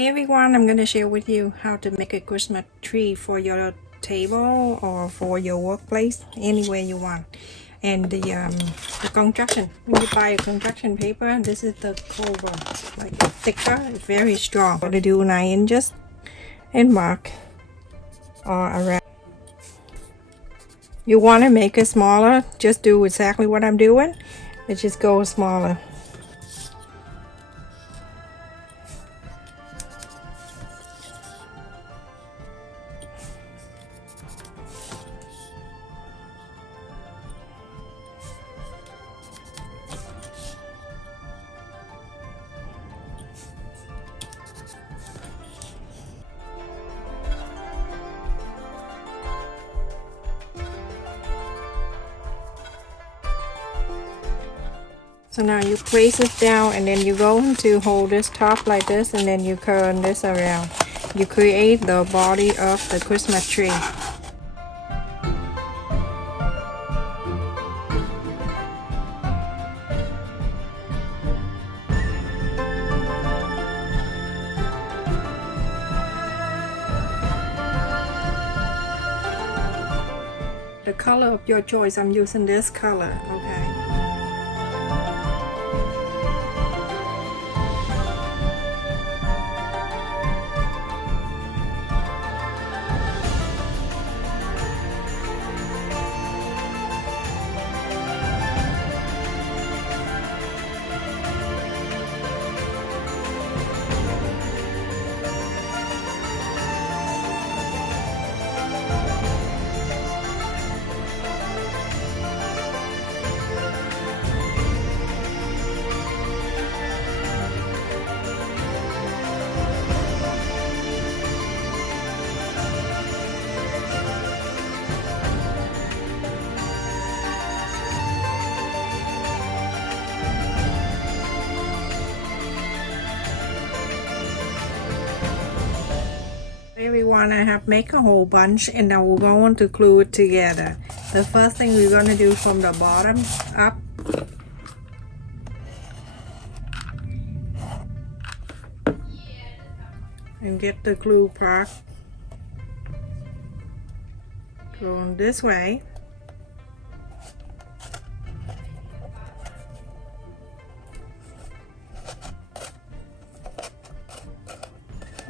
Hi everyone, I'm going to share with you how to make a Christmas tree for your table or for your workplace, anywhere you want. And the construction, when you buy a construction paper, this is the cover, like thicker, it's very strong. I'm going to do 9 inches and mark all around. You want to make it smaller, just do exactly what I'm doing. It just goes smaller. So now you place it down and then you go to hold this top like this and then you turn this around. You create the body of the Christmas tree. The color of your choice, I'm using this color, okay? Everyone, I have make a whole bunch and now we're going to glue it together. The first thing we're going to do from the bottom up, and get the glue part going this way.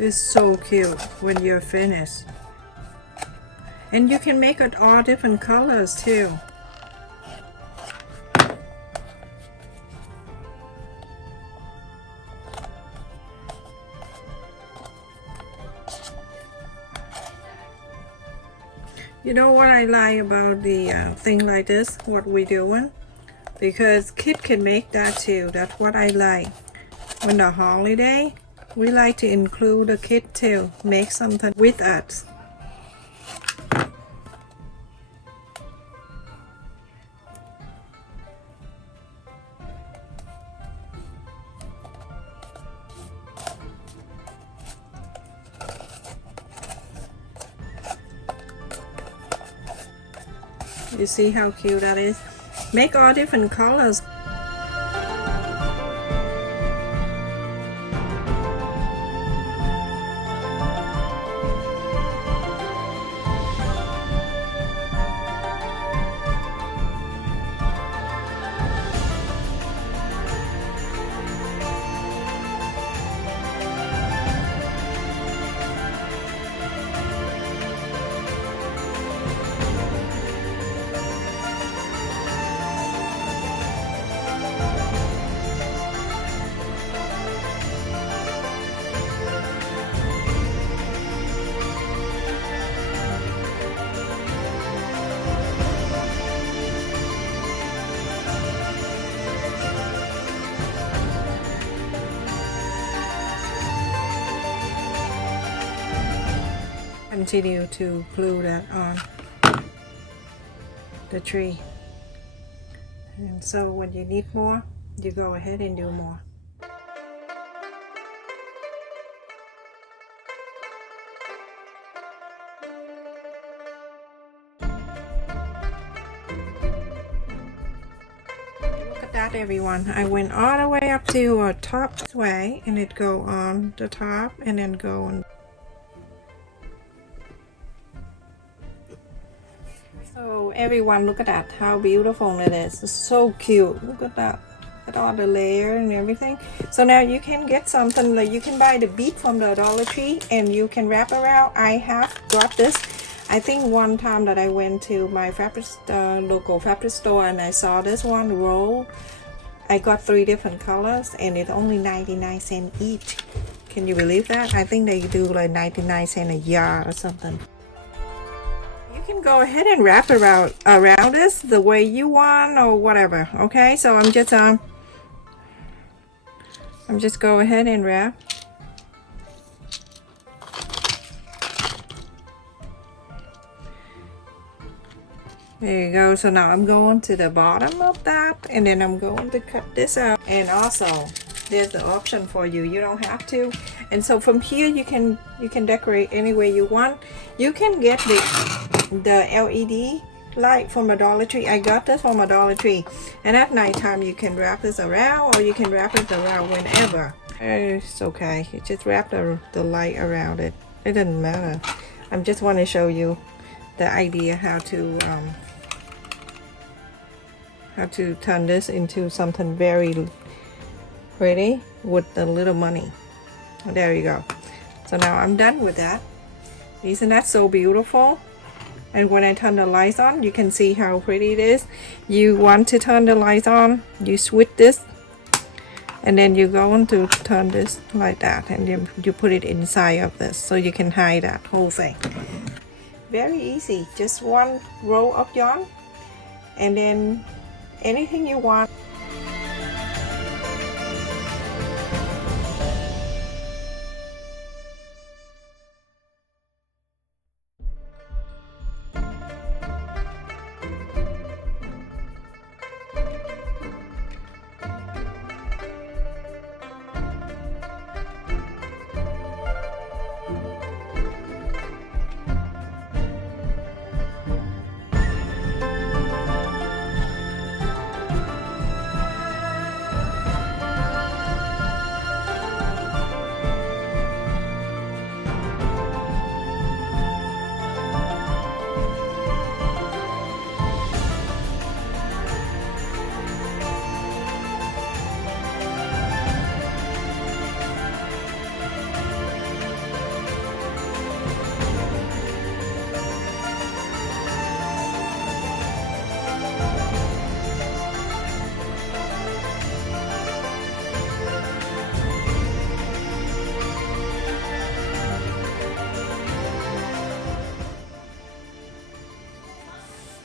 It's so cute when you're finished. And you can make it all different colors too. You know what I like about the thing like this, what we're doing? Because kids can make that too. That's what I like. When the holiday, we like to include the kid too. Make something with us. You see how cute that is? Make all different colors. Continue to glue that on the tree, and so when you need more, you go ahead and do more. Look at that, everyone. I went all the way up to a top this way, and it go on the top and then go on. So everyone, look at that, how beautiful it is. It's so cute. Look at that. Look at all the layer and everything. So now you can get something like you can buy the bead from the Dollar Tree and you can wrap around. I have got this. I think one time that I went to my fabric local fabric store and I saw this one roll. I got 3 different colors and it's only 99 cents each. Can you believe that? I think they do like 99 cents a yard or something. You can go ahead and wrap around this the way you want or whatever. Okay, so I'm just go ahead and wrap. There you go. So now I'm going to the bottom of that and then I'm going to cut this out. And also there's the option for you. You don't have to. And so from here you can decorate any way you want. You can get the LED light from a Dollar Tree. I got this from a Dollar Tree. And at nighttime you can wrap this around or you can wrap it around whenever. It's okay. You just wrap the light around it. It doesn't matter. I just want to show you the idea how to turn this into something very pretty with a little money. There you go. So now I'm done with that. Isn't that so beautiful? And when I turn the lights on, you can see how pretty it is. You want to turn the lights on, you switch this and then you go on to turn this like that and then you put it inside of this so you can hide that whole thing. Very easy, just one row of yarn and then anything you want.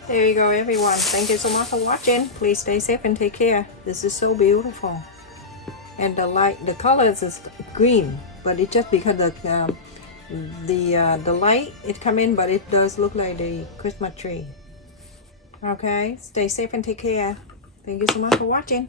There you go, everyone. Thank you so much for watching. Please stay safe and take care. This is so beautiful. And the colors is green, but it's just because the light it come in, but it does look like the Christmas tree. Okay, stay safe and take care. Thank you so much for watching.